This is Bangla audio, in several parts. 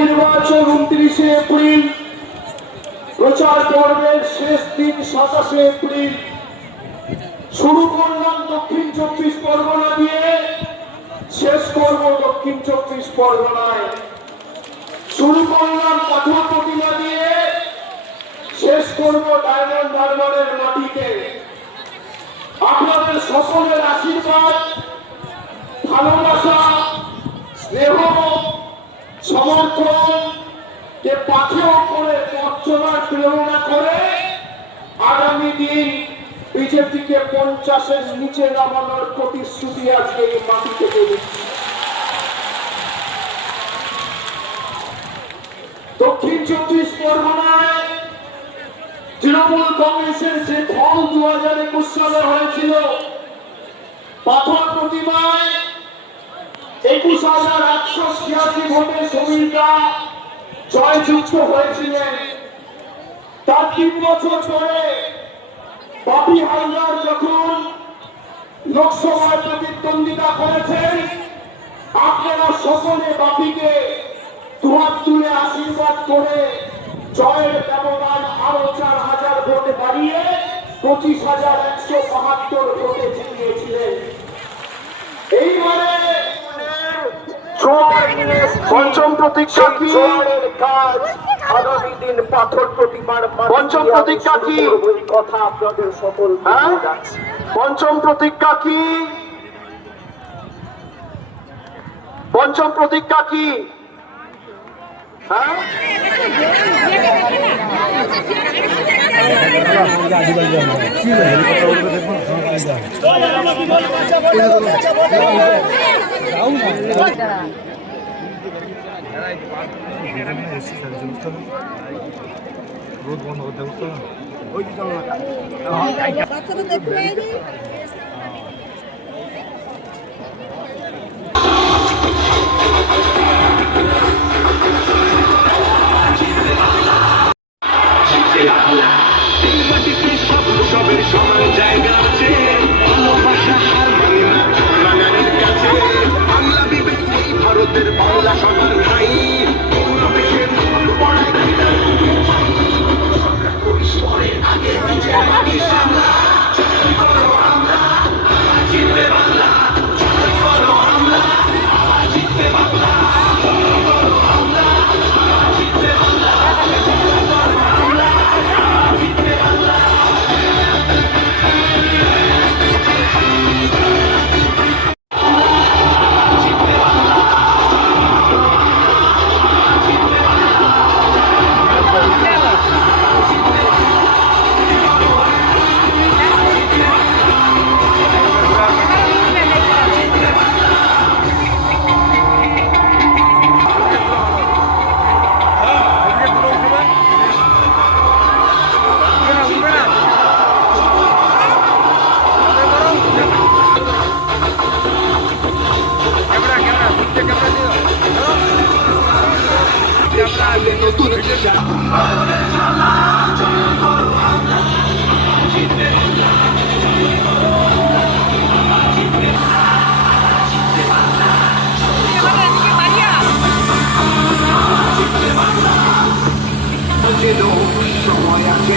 নির্বাচন 29 এপ্রিল, প্রচার পর্বের শেষ দিন 27 এপ্রিল। শুরু করলাম দক্ষিণ 24 পরগনা দিয়ে, শেষ করব দক্ষিণ 24 পরগনায়। শুরু করলাম পাথর প্রতিমা দিয়ে, শেষ করব ডায়মন্ড হারবারের মাটিতে। আপনাদের সকলের আশীর্বাদ, ভালোবাসা, স্নেহ, সমর্থন কে পাথেয় করে পথচলার প্রেরণা করে আগামী দিন বিজেপিকে 50-এর নিচে নামানোর প্রতিশ্রুতি আজকে এই মাটি থেকে দিচ্ছি। দক্ষিণ 24 পরগনায় তৃণমূল কংগ্রেসের যে ফল 2021 সালে হয়েছিল, পাথর প্রতিমায় 21,186 ভোটে সমীরদা জয়যুক্ত হয়েছিলেন। তার 3 বছর পরে বাপি হালদার যখন লোকসভায় প্রতিদ্বন্দ্বিতা করেছেন, আপনারা সকলে বাপিকে দুহাত তুলে আশীর্বাদ করে জয়ের ব্যবধান আরো 4,000 ভোটে বাড়িয়ে 25,172 ভোটে জিতিয়েছিলেন। এইবারে পঞ্চম প্রতিজ্ঞা কি? কাজ আগামী দিন পাথর প্রতিমার পঞ্চম প্রতিজ্ঞা কি? কথা আপনাদের সকল পঞ্চম প্রতিজ্ঞা কি? পঞ্চম প্রতিজ্ঞা কি? হ্যাঁ, রোদ বন্ধ করতে বুঝতে ওই কি চলো সমান জায়গা আছে, ভালোবাসা হার মানে না বাঙালির কাছে। বাংলা বিবেক এই ভারতের বাংলা সবার ভাই। সময় আছে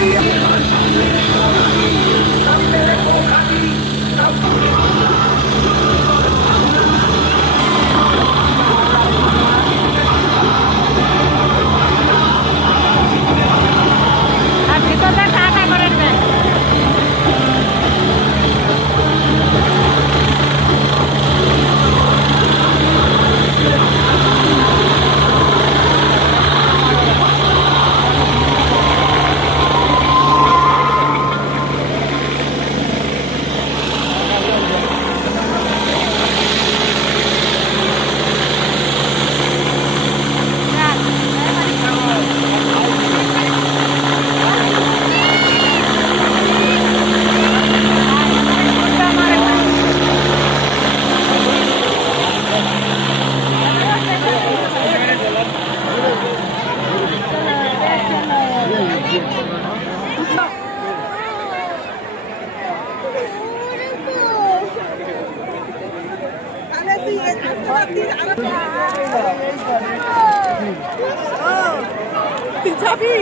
যাবি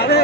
আরে